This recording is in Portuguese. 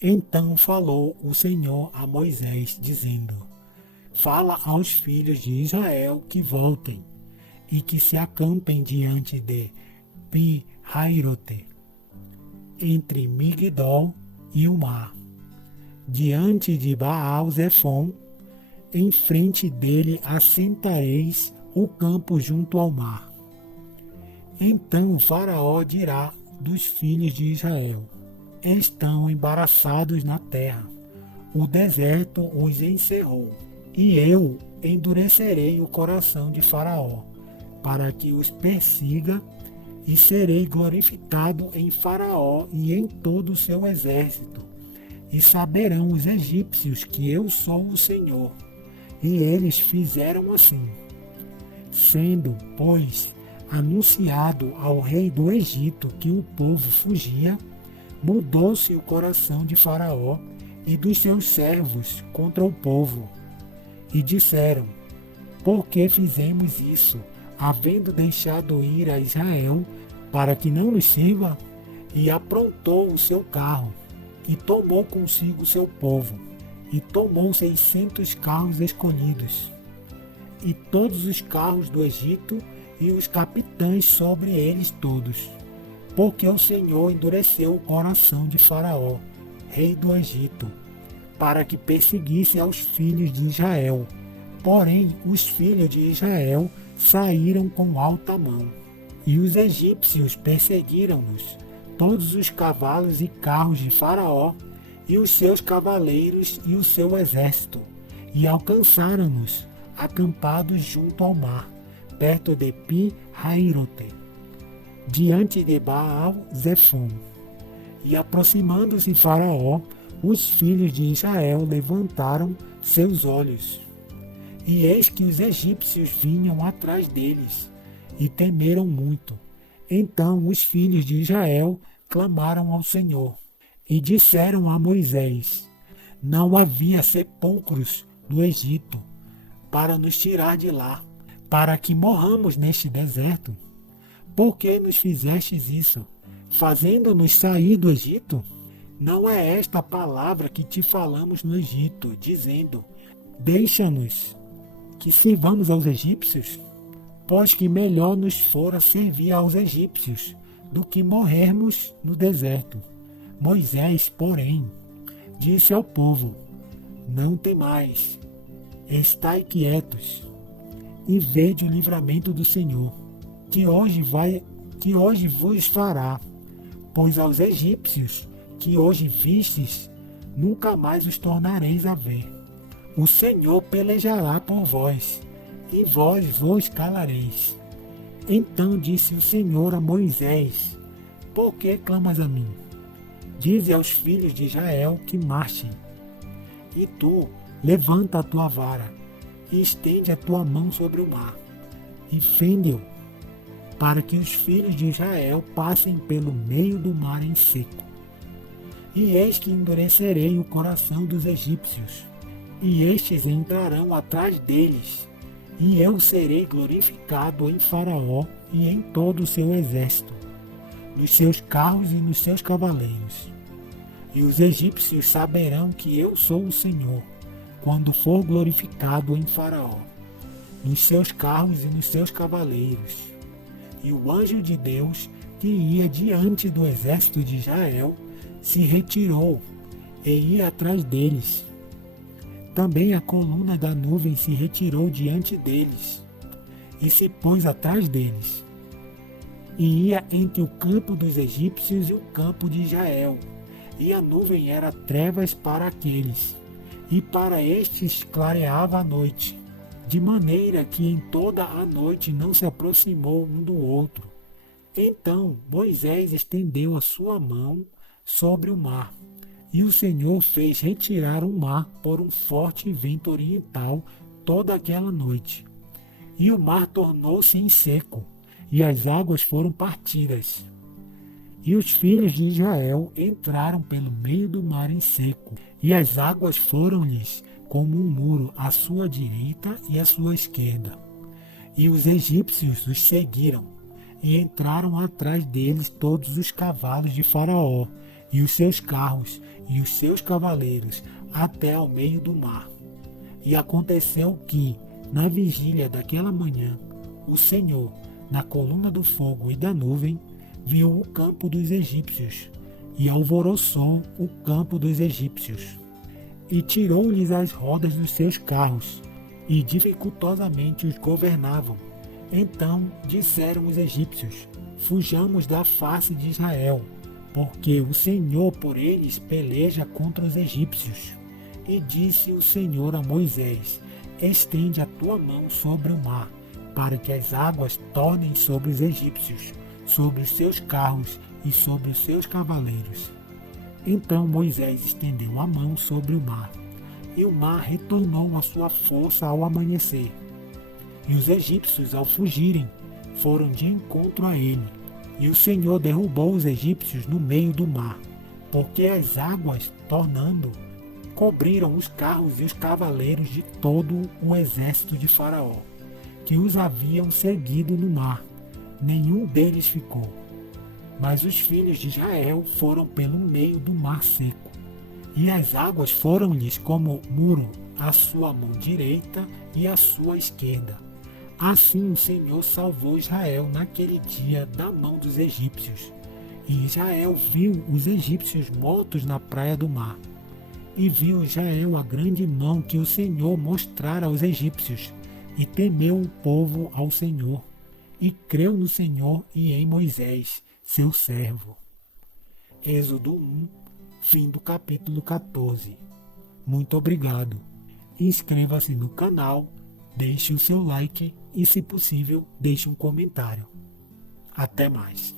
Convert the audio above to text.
Então falou o Senhor a Moisés, dizendo: Fala aos filhos de Israel que voltem e que se acampem diante de Pi-Hairote, entre Migdol e o mar, diante de Baal-Zefon. Em frente dele assentareis o campo junto ao mar. Então o Faraó dirá dos filhos de Israel: Estão embaraçados na terra, o deserto os encerrou, e eu endurecerei o coração de Faraó, para que os persiga, e serei glorificado em Faraó e em todo o seu exército, e saberão os egípcios que eu sou o Senhor. E eles fizeram assim. Sendo, pois, anunciado ao rei do Egito que o povo fugia, mudou-se o coração de Faraó e dos seus servos contra o povo. E disseram: Por que fizemos isso, havendo deixado ir a Israel, para que não nos sirva? E aprontou o seu carro, e tomou consigo seu povo, e tomou 600 carros escolhidos, e todos os carros do Egito, e os capitães sobre eles todos, porque o Senhor endureceu o coração de Faraó, rei do Egito, para que perseguisse aos filhos de Israel. Porém, os filhos de Israel saíram com alta mão, e os egípcios perseguiram-nos, todos os cavalos e carros de Faraó, e os seus cavaleiros e o seu exército, e alcançaram-nos, acampados junto ao mar, perto de Pi-Hairote, diante de Baal-Zefon. E aproximando-se Faraó, os filhos de Israel levantaram seus olhos, e eis que os egípcios vinham atrás deles, e temeram muito. Então os filhos de Israel clamaram ao Senhor, e disseram a Moisés: Não havia sepulcros no Egito, para nos tirar de lá, para que morramos neste deserto. Por que nos fizestes isso, fazendo-nos sair do Egito? Não é esta a palavra que te falamos no Egito, dizendo: Deixa-nos que sirvamos aos egípcios? Pois que melhor nos fora servir aos egípcios do que morrermos no deserto. Moisés, porém, disse ao povo: Não temais, estai quietos, e vede o livramento do Senhor, que hoje vos fará, pois aos egípcios que hoje vistes, nunca mais os tornareis a ver. O Senhor pelejará por vós, e vós vos calareis. Então disse o Senhor a Moisés: Por que clamas a mim? Dize aos filhos de Israel que marchem. E tu, levanta a tua vara, e estende a tua mão sobre o mar, e fende-o, para que os filhos de Israel passem pelo meio do mar em seco. E eis que endurecerei o coração dos egípcios, e estes entrarão atrás deles, e eu serei glorificado em Faraó e em todo o seu exército, nos seus carros e nos seus cavaleiros. E os egípcios saberão que eu sou o Senhor, quando for glorificado em Faraó, nos seus carros e nos seus cavaleiros. E o anjo de Deus, que ia diante do exército de Israel, se retirou e ia atrás deles. Também a coluna da nuvem se retirou diante deles, e se pôs atrás deles, e ia entre o campo dos egípcios e o campo de Israel, e a nuvem era trevas para aqueles, e para estes clareava a noite, de maneira que em toda a noite não se aproximou um do outro. Então Moisés estendeu a sua mão sobre o mar, e o Senhor fez retirar o mar por um forte vento oriental toda aquela noite. E o mar tornou-se em seco, e as águas foram partidas. E os filhos de Israel entraram pelo meio do mar em seco, e as águas foram-lhes como um muro à sua direita e à sua esquerda. E os egípcios os seguiram, e entraram atrás deles todos os cavalos de Faraó, e os seus carros e os seus cavaleiros até ao meio do mar. E aconteceu que, na vigília daquela manhã, o Senhor, na coluna do fogo e da nuvem, viu o campo dos egípcios, e alvoroçou o campo dos egípcios, e tirou-lhes as rodas dos seus carros, e dificultosamente os governavam. Então disseram os egípcios: fujamos da face de Israel, porque o Senhor por eles peleja contra os egípcios. E disse o Senhor a Moisés: estende a tua mão sobre o mar, para que as águas tornem sobre os egípcios, sobre os seus carros e sobre os seus cavaleiros. Então Moisés estendeu a mão sobre o mar, e o mar retornou à sua força ao amanhecer. E os egípcios, ao fugirem, foram de encontro a ele, e o Senhor derrubou os egípcios no meio do mar, porque as águas, tornando, cobriram os carros e os cavaleiros de todo o exército de Faraó, que os haviam seguido no mar. Nenhum deles ficou. Mas os filhos de Israel foram pelo meio do mar seco, e as águas foram-lhes como muro à sua mão direita e à sua esquerda. Assim o Senhor salvou Israel naquele dia da mão dos egípcios. E Israel viu os egípcios mortos na praia do mar. E viu Israel a grande mão que o Senhor mostrara aos egípcios, e temeu o povo ao Senhor, e creu no Senhor e em Moisés, seu servo. Êxodo 1, fim do capítulo 14. Muito obrigado. Inscreva-se no canal, deixe o seu like e, se possível, deixe um comentário. Até mais.